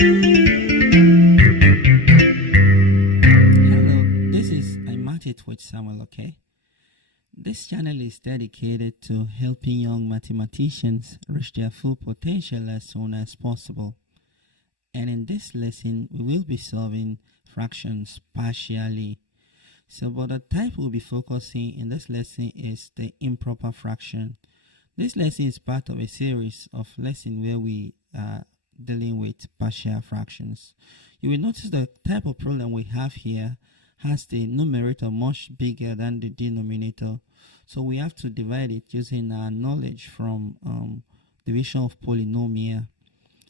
Hello, this is iMathit with Samuel Oke. This channel is dedicated to helping young mathematicians reach their full potential as soon as possible. And in this lesson, we will be solving fractions partially. But the type we'll be focusing in this lesson is the improper fraction. This lesson is part of a series of lessons where we are dealing with partial fractions. You will notice the type of problem we have here has the numerator much bigger than the denominator. So we have to divide it using our knowledge from division of polynomial.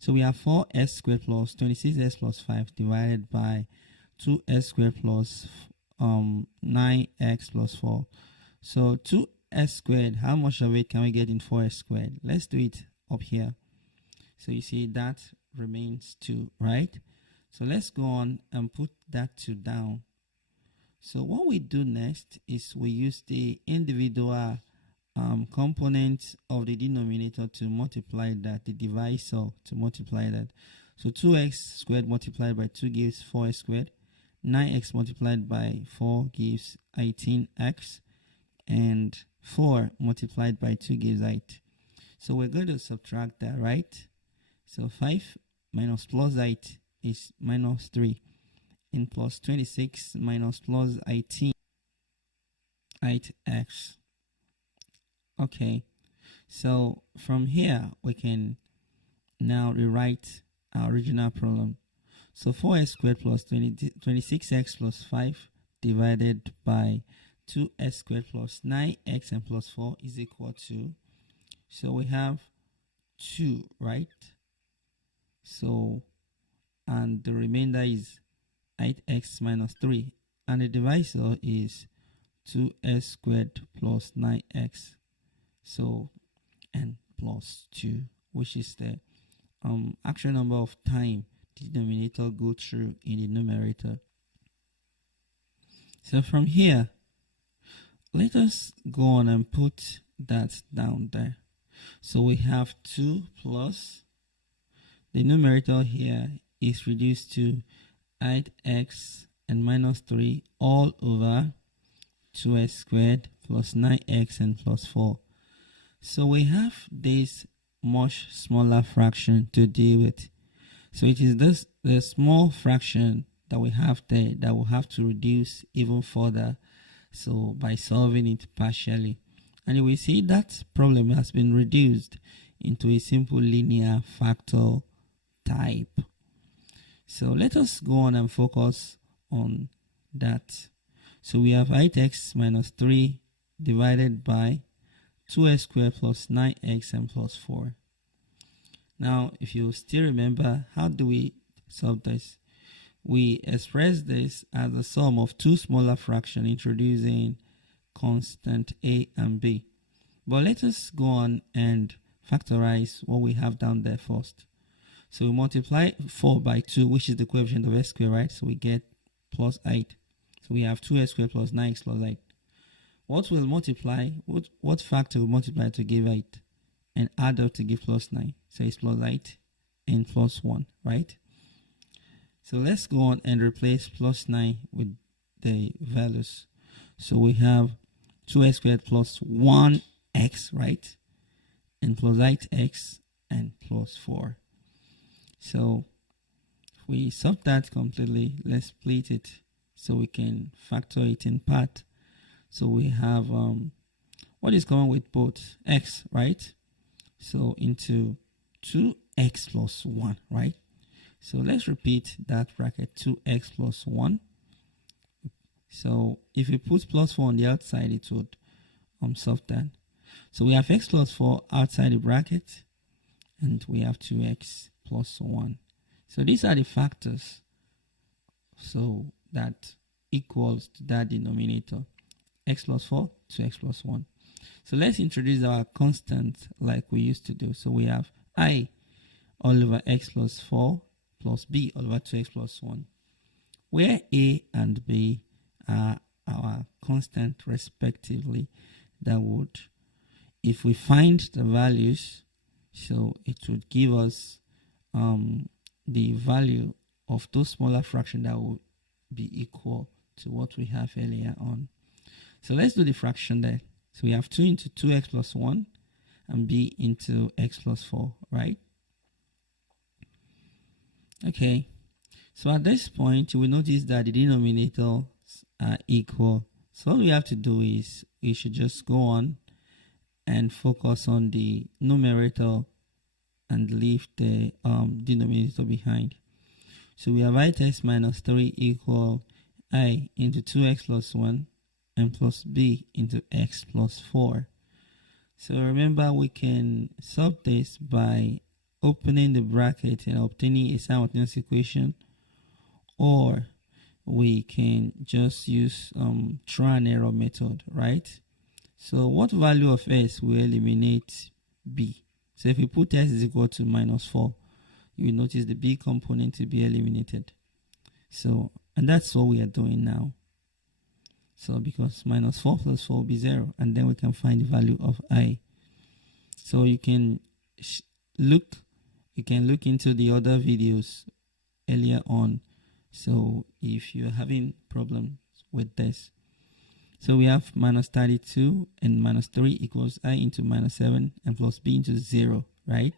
So we have 4x squared plus 26x plus 5 divided by 2x squared plus 9x plus 4. So 2x squared, how much of it can we get in 4x squared? Let's do it up here. So you see that remains 2, right? So let's go on and put that 2 down. So what we do next is we use the individual components of the denominator to multiply that, the divisor to multiply that. So 2x squared multiplied by 2 gives 4x squared. 9x multiplied by 4 gives 18x. And 4 multiplied by 2 gives 8. So we're going to subtract that, right? So 5 minus plus 8 is minus 3. And plus 26 minus plus 18, 8x. Okay, so from here we can now rewrite our original problem. So 4x squared plus 26x plus 5 divided by 2x squared plus 9x and plus 4 is equal to, so we have 2, right? So, and the remainder is 8x minus 3, and the divisor is 2x squared plus 9x. So, and plus 2, which is the actual number of time the denominator go through in the numerator. So from here, let us go on and put that down there. So we have 2 plus, the numerator here is reduced to 8x and minus 3 all over 2x squared plus 9x and plus 4. So we have this much smaller fraction to deal with. So it is this the small fraction that we have there that we'll have to reduce even further. So by solving it partially, and you will see that problem has been reduced into a simple linear factor type. So let us go on and focus on that. So we have 8x minus 3 divided by 2x squared plus 9x and plus 4. Now, if you still remember, how do we solve this? We express this as the sum of two smaller fractions introducing constant a and b. But let us go on and factorize what we have down there first. So we multiply 4 by 2, which is the coefficient of x squared, right? So we get plus 8. So we have 2x squared plus 9x plus 8. What will multiply? What factor will multiply to give 8? And add up to give plus 9. So it's plus 8 and plus 1, right? So let's go on and replace plus 9 with the values. So we have 2x squared plus 1x, right? And plus 8x and plus 4. So if we solve that completely, let's split it so we can factor it in part. So we have what is common with both? X, right? So into 2x plus 1, right? So let's repeat that bracket, 2x plus 1. So if we put plus 4 on the outside, it would solve that. So we have x plus 4 outside the bracket, and we have 2x plus 1. So these are the factors so that equals to that denominator, x plus 4 to x plus 1. So let's introduce our constant like we used to do. So we have I all over x plus 4 plus b all over 2x plus 1, where a and b are our constant respectively. That would, if we find the values, so it would give us the value of those smaller fractions that will be equal to what we have earlier on. So let's do the fraction there. So we have 2 into 2x plus 1 and b into x plus 4, right? Okay. So at this point, you will notice that the denominators are equal. So all we have to do is we should just go on and focus on the numerator and leave the denominator behind. So we have I test minus 3 equal I into 2x plus 1 and plus b into x plus 4. So remember, we can solve this by opening the bracket and obtaining a simultaneous equation, or we can just use trial and error method, right? So what value of s will eliminate b? So if we put s is equal to minus 4, you will notice the b component to be eliminated. So, and that's what we are doing now. So because minus 4 plus 4 will be 0, and then we can find the value of I. So you can look into the other videos earlier on. So if you're having problems with this, so we have minus 32 and minus 3 equals I into minus 7 and plus b into 0, right?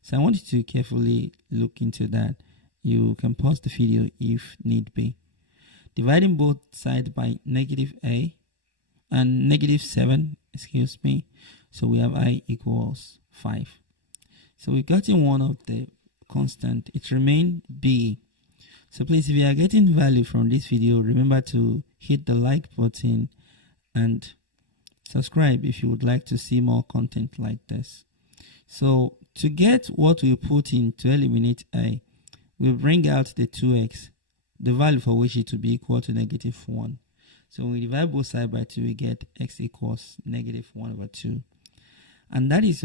So I want you to carefully look into that. You can pause the video if need be. Dividing both sides by negative a and negative 7, excuse me. So we have I equals 5. So we got in one of the constant. It remained b. So please, if you are getting value from this video, remember to hit the like button and subscribe if you would like to see more content like this. So to get what we put in to eliminate I, we bring out the 2x, the value for which it will be equal to negative 1. So when we divide both sides by 2, we get x equals negative 1 over 2. And that is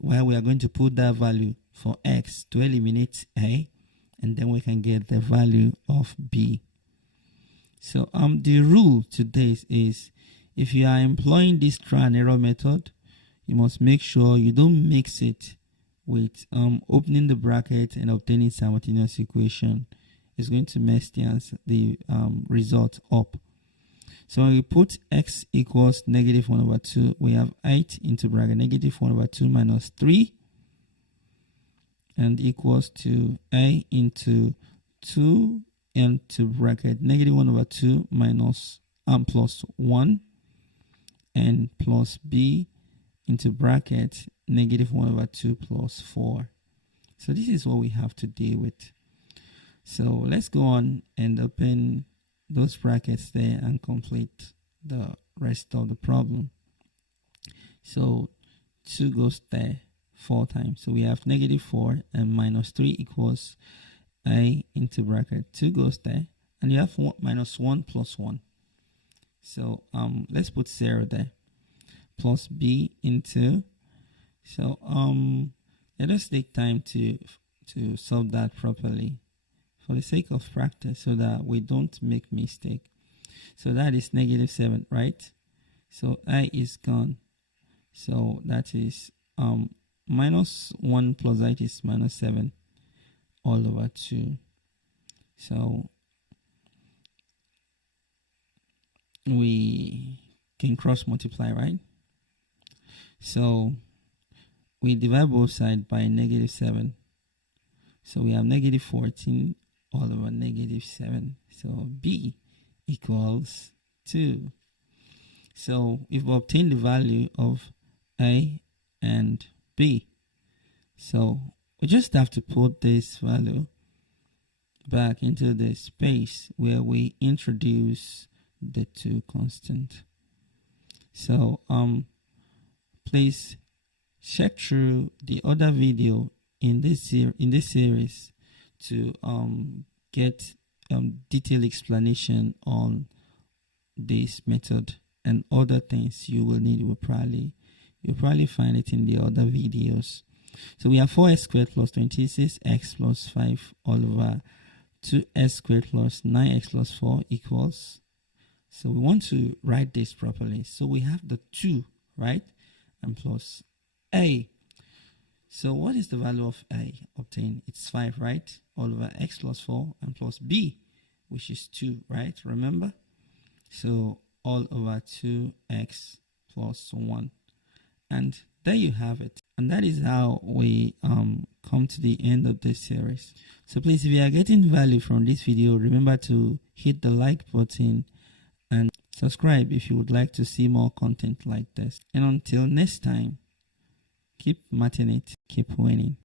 where we are going to put that value for x to eliminate a, and then we can get the value of b. So the rule to this is, if you are employing this trial and error method, you must make sure you don't mix it with opening the bracket and obtaining simultaneous equation. It's going to mess the result up. So when we put x equals negative 1 over 2, we have 8 into bracket negative 1 over 2 minus 3 and equals to a into 2 into bracket negative 1 over 2 minus plus 1 and plus b into bracket negative 1 over 2 plus 4. So this is what we have to deal with. So let's go on and open those brackets there and complete the rest of the problem. So 2 goes there 4 times. So we have negative 4 and minus 3 equals a into bracket 2 goes there, and you have minus 1 plus 1. So let's put 0 there, plus b into, so let us take time to solve that properly for the sake of practice, so that we don't make mistake. So that is negative 7, right? So I is gone. So that is minus 1 plus I is minus 7 all over 2. So we can cross multiply, right? So we divide both sides by negative 7. So we have negative 14 all over negative 7. So b equals 2. So we've obtained the value of a and b. So we just have to put this value back into the space where we introduce the two constants. So please check through the other video in this series to get detailed explanation on this method, and other things you will need. You'll probably find it in the other videos. So we have 4x squared plus 26x plus 5 all over 2x squared plus 9x plus 4 equals. So we want to write this properly. So we have the 2, right? And plus a. So what is the value of a obtained? It's 5, right? All over x plus 4 and plus b, which is 2, right? Remember? So all over 2x plus 1. And there you have it. And that is how we come to the end of this series. So please, if you are getting value from this video, remember to hit the like button and subscribe if you would like to see more content like this. And until next time, keep mathing it, keep winning.